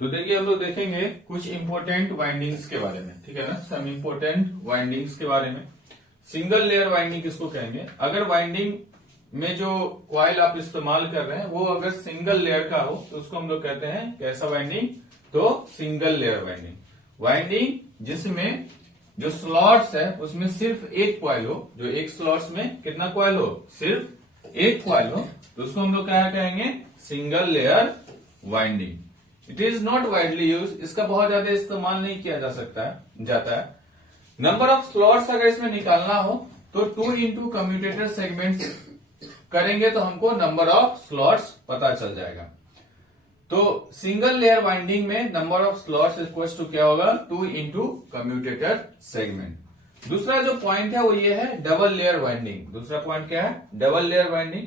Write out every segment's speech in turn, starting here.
तो देखिए हम लोग देखेंगे कुछ इंपॉर्टेंट वाइंडिंग्स के बारे में, ठीक है ना, सम इंपॉर्टेंट वाइंडिंग्स के बारे में। सिंगल लेयर वाइंडिंग किसको कहेंगे? अगर वाइंडिंग में जो कॉइल आप इस्तेमाल कर रहे हैं वो अगर सिंगल लेयर का हो तो उसको हम लोग कहते हैं कैसा वाइंडिंग? तो सिंगल लेयर वाइंडिंग। वाइंडिंग जिसमें जो स्लॉट्स है उसमें सिर्फ एक कॉइल हो, जो एक स्लॉट्स में कितना कॉइल हो? सिर्फ एक कॉइल हो, तो उसको हम लोग क्या कहेंगे? Single layer winding. It is not widely use, इसका बहुत ज्यादा इस्तेमाल नहीं किया जाता है। नंबर ऑफ स्लॉट्स अगर इसमें निकालना हो तो 2 इंटू कम्यूटेटर सेगमेंट्स करेंगे तो हमको नंबर ऑफ स्लॉट्स पता चल जाएगा। तो सिंगल लेयर वाइंडिंग में number of slots equal to क्या होगा? 2 इंटू कम्यूटेटर सेगमेंट। दूसरा जो पॉइंट है वो ये है डबल लेयर वाइंडिंग। दूसरा पॉइंट क्या है? Double layer winding.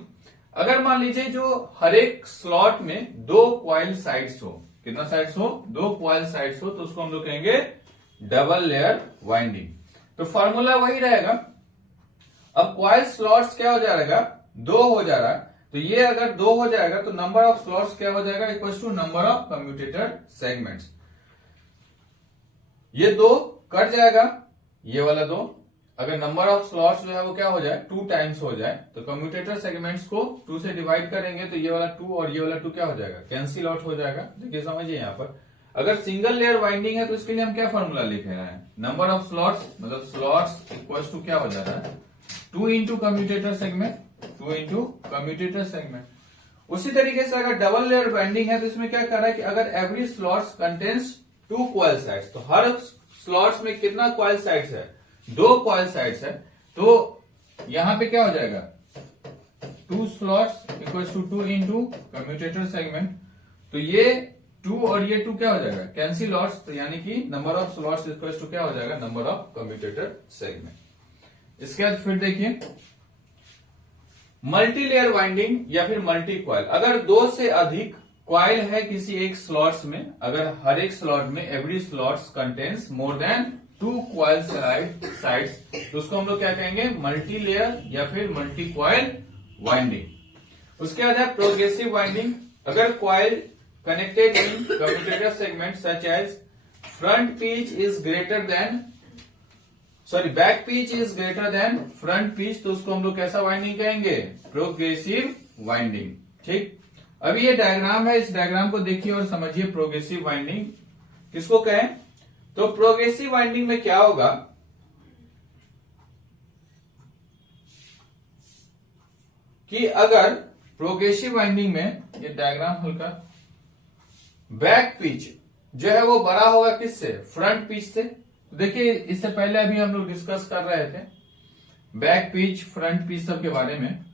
अगर मान लीजिए जो हर एक स्लॉट में 2 कॉइल साइड्स हो, कितना साइड्स हो? 2 कॉइल साइड्स हो, तो उसको हम लोग कहेंगे डबल लेयर वाइंडिंग। तो फॉर्मूला वही रहेगा। अब कॉइल स्लॉट्स क्या हो जाएगा? 2 हो जा रहा है, तो ये अगर 2 हो जाएगा तो नंबर ऑफ स्लॉट्स क्या हो जाएगा? Equal to number of commutator segments. ये 2 कट जाएगा, ये वाला 2। अगर नंबर ऑफ स्लॉट्स जो है वो क्या हो जाए? 2 टाइम्स हो जाए, तो कम्यूटेटर सेगमेंट्स को 2 से डिवाइड करेंगे तो ये वाला 2 और ये वाला 2 क्या हो जाएगा? कैंसिल आउट हो जाएगा। देखिए समझिए यहां पर अगर सिंगल लेयर वाइंडिंग है तो इसके लिए हम क्या फॉर्मूला लिख रहे हैं? नंबर ऑफ स्लॉट्स मतलब स्लॉट्स इक्वल टू क्या हो जा रहा है? 2 into commutator segment, 2 into commutator segment. उसी तरीके से अगर डबल लेयर वाइंडिंग है तो इसमें क्या कर रहा है कि अगर every slots contains 2 coil sides, तो हर स्लॉट्स में कितना कॉइल साइड्स है? 2 कॉइल साइड्स है, तो यहां पे क्या हो जाएगा? 2 slots equal to 2 into commutator segment. तो ये 2 और ये 2 क्या हो जाएगा? कैंसिल आउट, तो यानी कि number of slots equal to क्या हो जाएगा? Number of commutator segment. इसके बाद फिर देखिए मल्टी लेयर वाइंडिंग या फिर मल्टी कॉइल। अगर 2 से अधिक कॉइल है किसी एक स्लॉट्स में, अगर हर एक स्लॉट में every slots contains more than 2 coil sides, तो उसको हम लोग क्या कहेंगे? मल्टी लेयर या फिर मल्टी कॉइल वाइंडिंग। उसके बाद है प्रोग्रेसिव वाइंडिंग। अगर coil connected in commutator segment such as back pitch is greater than front pitch, तो उसको हम लोग कैसा वाइंडिंग कहेंगे? Progressive winding. ठीक, अभी ये डायग्राम है, इस डायग्राम को देखिए और समझिए। प्रोग्रेसिव वाइंडिंग किसको कहें? तो प्रोग्रेसिव वाइंडिंग में क्या होगा कि अगर प्रोग्रेसिव वाइंडिंग में ये डायग्राम हल्का बैक पिच जो है वो बड़ा होगा किससे? फ्रंट पिच से। देखिए इससे पहले अभी हम लोग डिस्कस कर रहे थे बैक पिच, फ्रंट पिच सब के बारे में।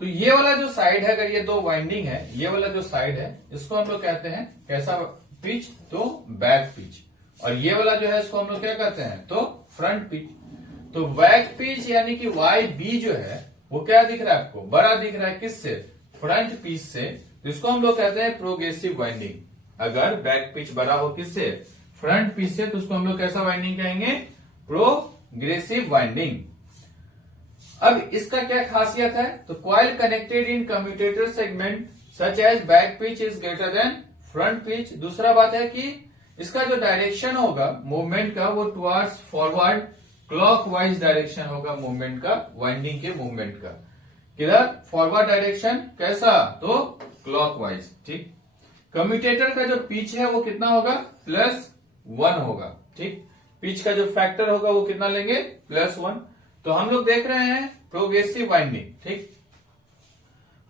तो ये वाला जो साइड है, अगर ये 2 वाइंडिंग है, ये वाला जो साइड है इसको हम लोग कहते हैं कैसा पिच? तो बैक पिच। और ये वाला जो है इसको हम लोग क्या कहते हैं? तो फ्रंट पिच। तो बैक पिच यानी कि वाई बी जो है वो क्या दिख रहा है आपको? बड़ा दिख रहा है किससे? फ्रंट पिच से। तो इसको हम लोग कहते हैं प्रोग्रेसिव वाइंडिंग। अगर बैक पिच बड़ा हो किससे? फ्रंट पिच से, तो उसको हम लोग कैसा वाइंडिंग कहेंगे? Progressive winding. अब इसका क्या खासियत है? तो coil connected in commutator segment such as back pitch is greater than front pitch. दूसरा बात है कि इसका जो डायरेक्शन होगा मूवमेंट का वो टुवर्ड्स फॉरवर्ड क्लॉकवाइज डायरेक्शन होगा मूवमेंट का, वाइंडिंग के मूवमेंट का। किधर? Forward direction. कैसा? तो क्लॉकवाइज। ठीक, कम्यूटेटर का जो पिच है वो कितना होगा? +1 होगा। ठीक, पिच का जो फैक्टर होगा वो कितना लेंगे? +1। तो हम लोग देख रहे हैं प्रोग्रेसिव वाइंडिंग। ठीक,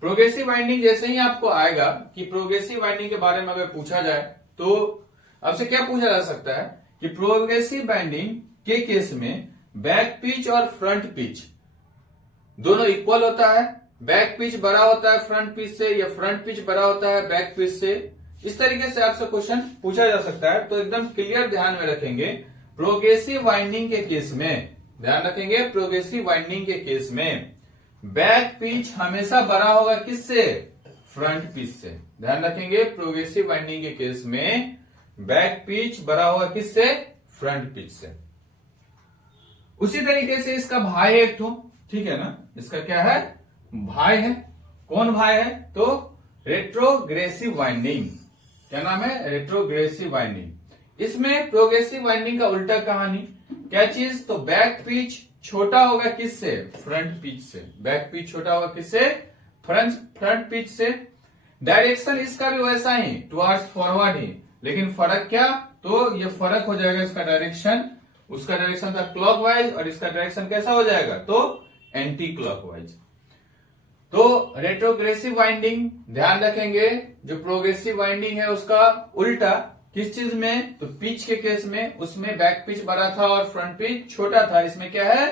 प्रोग्रेसिव वाइंडिंग जैसे ही आपको आएगा कि प्रोग्रेसिव वाइंडिंग के बारे में अगर पूछा जाए तो आपसे क्या पूछा जा सकता है कि प्रोग्रेसिव वाइंडिंग के केस में बैक पिच और फ्रंट पिच दोनों इक्वल होता है? बैक पिच बड़ा होता है फ्रंट पिच से या फ्रंट पिच बड़ा होता है बैक पिच से? इस तरीके से आपसे क्वेश्चन पूछा जा सकता है। तो एकदम क्लियर ध्यान में रखेंगे प्रोग्रेसिव वाइंडिंग के केस में, ध्यान रखेंगे प्रोग्रेसिव वाइंडिंग के केस में बैक पिच हमेशा बड़ा होगा किससे? फ्रंट पिच से। ध्यान रखेंगे प्रोग्रेसिव वाइंडिंग के केस में बैक पिच बड़ा होगा किससे? फ्रंट पिच से। उसी तरीके से इसका भाई एक ठो ठीक है ना, इसका क्या है, भाई है। कौन भाई है, तो रेट्रोग्रेसिव वाइंडिंग। क्या नाम है, रेट्रोग्रेसिव वाइंडिंग। इसमें प्रोग्रेसिव वाइंडिंग का उल्टा कहानी, क्या चीज, तो बैक पिच छोटा होगा किससे, फ्रंट पिच से। बैक पिच छोटा होगा किससे, फ्रंट पिच से। डायरेक्शन इसका भी वैसा ही, टुवर्ड्स फॉरवर्ड ही, लेकिन फर्क क्या, तो ये फर्क हो जाएगा इसका डायरेक्शन। उसका डायरेक्शन था क्लॉकवाइज और इसका डायरेक्शन कैसा हो जाएगा, तो एंटी क्लॉकवाइज। तो रेट्रोग्रेसिव वाइंडिंग ध्यान रखेंगे, जो प्रोग्रेसिव वाइंडिंग है उसका उल्टा किस चीज में, तो पिच के केस में, उसमें बैक पिच बड़ा था और फ्रंट पिच छोटा था। इसमें क्या है,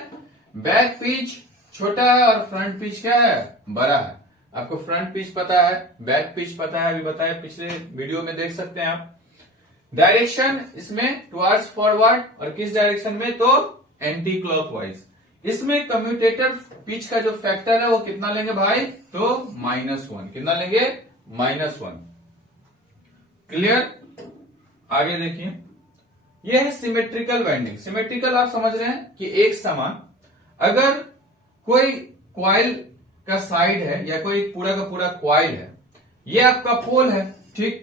बैक पिच छोटा है और फ्रंट पिच क्या है, बड़ा है। आपको फ्रंट पिच पता है, बैक पिच पता है, अभी बताया पिछले वीडियो में, देख सकते हैं आप। डायरेक्शन इसमें टुवर्ड्स फॉरवर्ड और किस डायरेक्शन में, तो एंटी क्लॉकवाइज। इसमें कम्यूटेटर पिच का जो फैक्टर है वो कितना लेंगे भाई, तो -1। कितना लेंगे, -1। क्लियर, आगे देखिए, यह है सिमेट्रिकल वाइंडिंग। सिमेट्रिकल आप समझ रहे हैं कि एक समान, अगर कोई क्वाइल का साइड है या कोई पूरा का पूरा क्वाइल है, ये आपका पोल है, ठीक,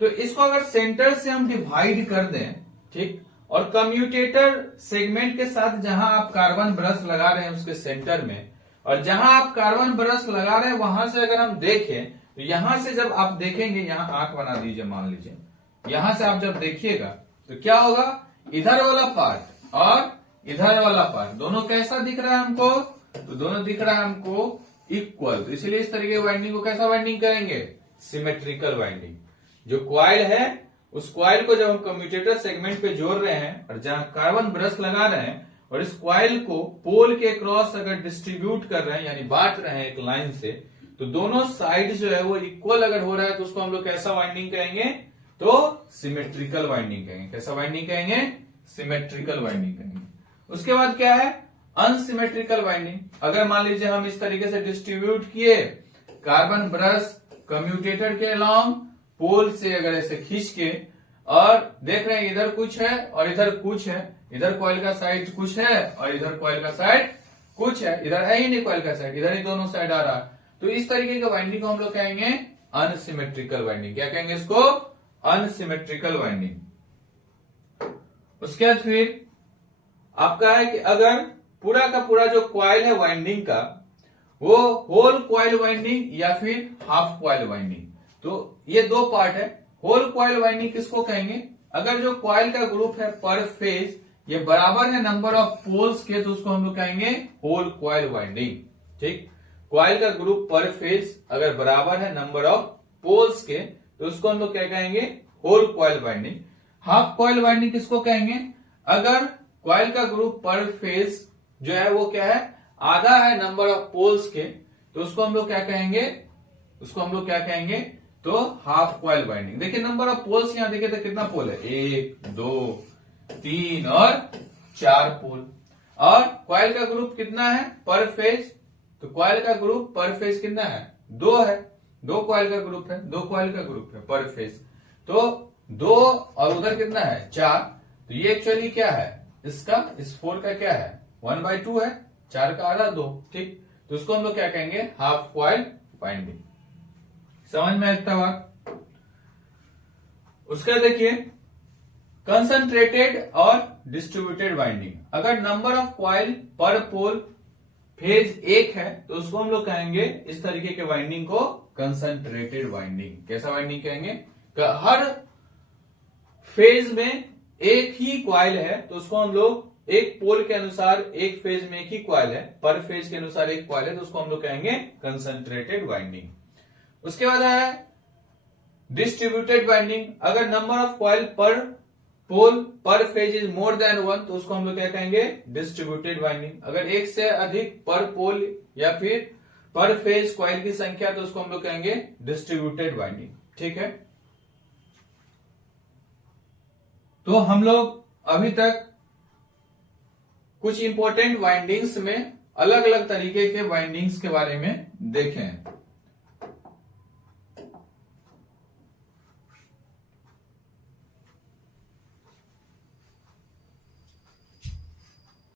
तो इसको अगर सेंटर से हम डिवाइड कर दें, ठीक, और कम्यूटेटर सेगमेंट के साथ जहां आप कार्बन ब्रश लगा रहे हैं उसके सेंटर में, और जहां आप कार्बन ब्रश लगा रहे हैं वहां से अगर हम देखें, तो यहां से जब आप देखेंगे, यहां आंख बना दीजिए, मान लीजिए, यहां से आप जब देखिएगा तो क्या होगा, इधर वाला पार्ट और इधर वाला पार्ट दोनों कैसा दिख रहा है हमको, तो दोनों दिख रहा है हमको इक्वल। तो इसलिए इस तरीके की वाइंडिंग को कैसा वाइंडिंग करेंगे, सिमेट्रिकल वाइंडिंग। जो क्वाइल है उस क्वाइल को जब हम कम्यूटेटर सेगमेंट पे जोड़ रहे हैं और जहां कार्बन ब्रश लगा रहे हैं और इस क्वाइल को पोल के क्रॉस अगर डिस्ट्रीब्यूट कर रहे हैं, यानी बांट रहे हैं एक लाइन से, तो दोनों साइड जो है वो इक्वल अगर हो रहा है तो उसको हम लोग कैसा वाइंडिंग कहेंगे, तो सिमेट्रिकल वाइंडिंग कहेंगे। कैसा वाइंडिंग कहेंगे, सिमेट्रिकल वाइंडिंग कहेंगे। उसके बाद क्या है, अनसिमेट्रिकल वाइंडिंग। अगर मान लीजिए हम इस तरीके से डिस्ट्रीब्यूट किए कार्बन ब्रश कम्यूटेटर के अलोंग, पोल से अगर ऐसे खींच के, और देख रहे हैं इधर कुछ है और इधर कुछ है, इधर कॉइल का साइड कुछ है और इधर कॉइल का साइड कुछ है, इधर है ही नहीं कॉइल का साइड, इधर ही दोनों साइड आ रहा है, तो इस तरीके के वाइंडिंग को हम लोग कहेंगे अनसिमेट्रिकल वाइंडिंग। क्या कहेंगे इसको, अनसिमेट्रिकल वाइंडिंग। उसके बाद फिर आपका है कि अगर पूरा का पूरा जो क्वाइल है वाइंडिंग का, वो होल क्वाइल वाइंडिंग या फिर हाफ क्वाइल वाइंडिंग, तो ये दो पार्ट है। होल क्वाइल वाइंडिंग किसको कहेंगे, अगर जो क्वाइल का ग्रुप है पर फेज ये बराबर है नंबर ऑफ पोल्स के, तो उसको हम लोग कहेंगे होल क्वाइल वाइंडिंग। ठीक, क्वाइल का ग्रुप पर फेज अगर बराबर है नंबर ऑफ पोल्स के, तो उसको हम लोग क्या कहेंगे, whole coil winding. Half coil winding किसको कहेंगे, अगर क्वाइल का ग्रुप पर फेज जो है वो क्या है, आधा है नंबर ऑफ पोल्स के, तो उसको हम लोग क्या कहेंगे, उसको हम लोग क्या कहेंगे, तो हाफ क्वाइल वाइंडिंग। देखिए नंबर ऑफ पोल्स यहां देखिए तो कितना पोल है, 1 2 3 और 4 पोल। और क्वाइल का ग्रुप कितना है पर फेज, तो क्वाइल का ग्रुप पर फेज कितना है, 2 है, 2 क्वाइल का ग्रुप है, 2 क्वाइल का ग्रुप है पर फेज, तो 2 और उधर कितना है 4, तो ये एक्चुअली क्या है, इसका इस 4 का क्या है 1/2 है, 4 का आधा 2। ठीक, तो उसको हम लोग क्या कहेंगे, हाफ क्वाइल वाइंडिंग। समझ में आता बात। उसका देखिए कंसंट्रेटेड और डिस्ट्रीब्यूटेड वाइंडिंग। अगर नंबर ऑफ क्वाइल पर पोल फेज 1 है, तो उसको हम लोग कहेंगे इस तरीके के वाइंडिंग को कंसंट्रेटेड वाइंडिंग। कैसा वाइंडिंग कहेंगे, हर फेज में एक ही क्वाइल है, तो उसको हम लोग एक पोल के अनुसार एक फेज में एक ही क्वाइल है, पर फेज के अनुसार एक क्वाइल है, तो उसको हम लोग कहेंगे कंसंट्रेटेड वाइंडिंग। उसके बाद है डिस्ट्रीब्यूटेड वाइंडिंग। अगर नंबर ऑफ क्वाइल पर पोल पर फेज इज मोर देन 1, तो उसको हम लोग क्या कहेंगे, डिस्ट्रीब्यूटेड वाइंडिंग। अगर एक से अधिक पर पोल या फिर पर फेज क्वाइल की संख्या, तो उसको हम लोग कहेंगे डिस्ट्रीब्यूटेड वाइंडिंग। ठीक है, तो हम लोग अभी तक कुछ इंपॉर्टेंट वाइंडिंग्स में अलग अलग तरीके के वाइंडिंग्स के बारे में देखे हैं।